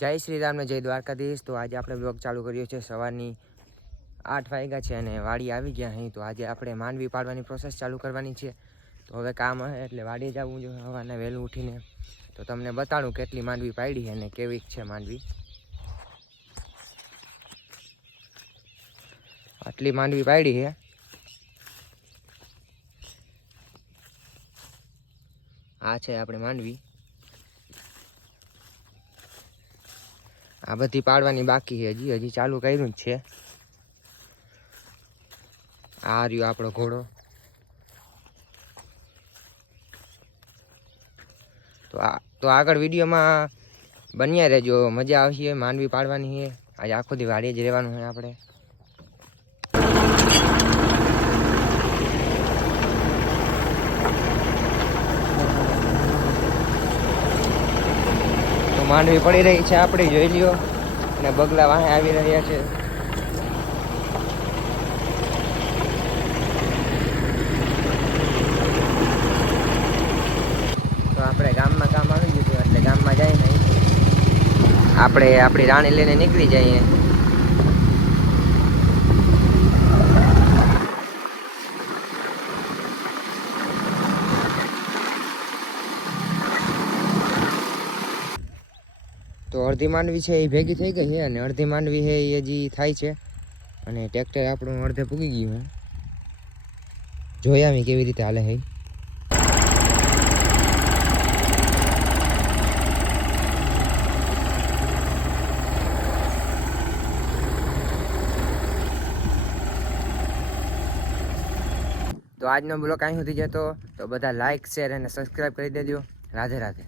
જય શ્રી રામ ને જય દ્વારકાધીશ। તો આજે આપણે બ્લોગ ચાલુ કર્યો છે। સવારની 8 વાગ્યા છે અને વાડી આવી ગયા અહીં। તો આજે આપણે માંડવી પાડવાની પ્રોસેસ ચાલુ કરવાની છે। તો હવે કામ હે એટલે વાડીએ જવું જોઈએ સવારના વહેલું ઉઠીને। તો તમને બતાડું કેટલી માંડવી પાડી છે અને કેવી છે માંડવી। આટલી માંડવી પાડી છે। આ છે આપણે માંડવી। આ બધી પાડવાની બાકી છે, હજી ચાલુ કર્યું જ છે। આ રહ્યો આપણો ઘોડો। તો આગળ વિડીયોમાં બન્યા રહેજો, મજા આવશે। માંડવી પાડવાની છે આજે, આખો દી વાડીએ જ રહેવાનું છે આપણે। તો માંડવી પડી રહી છે આપણી, જોઈ લ્યો। અને બગલા વાહે આવી રહ્યા છે। તો આપણે ગામમાં કામ આવી ગયું હતું એટલે ગામમાં જઈને આપણે આપણી રાણી લઈને નીકળી જઈએ। તો અડધી માંડવી છે એ ભેગી થઈ ગઈ છે અને અડધી માંડવી છે એ હજી થાય છે। અને ટ્રેક્ટર આપણું અડધે પૂગી ગયું છે। જોઈ આવી કેવી રીતે હાલે છે। તો આજનો બ્લોગ અહીં સુધી જતો। તો બધા લાઈક શેર અને સબસ્ક્રાઈબ કરી દેજો। રાધે રાધે।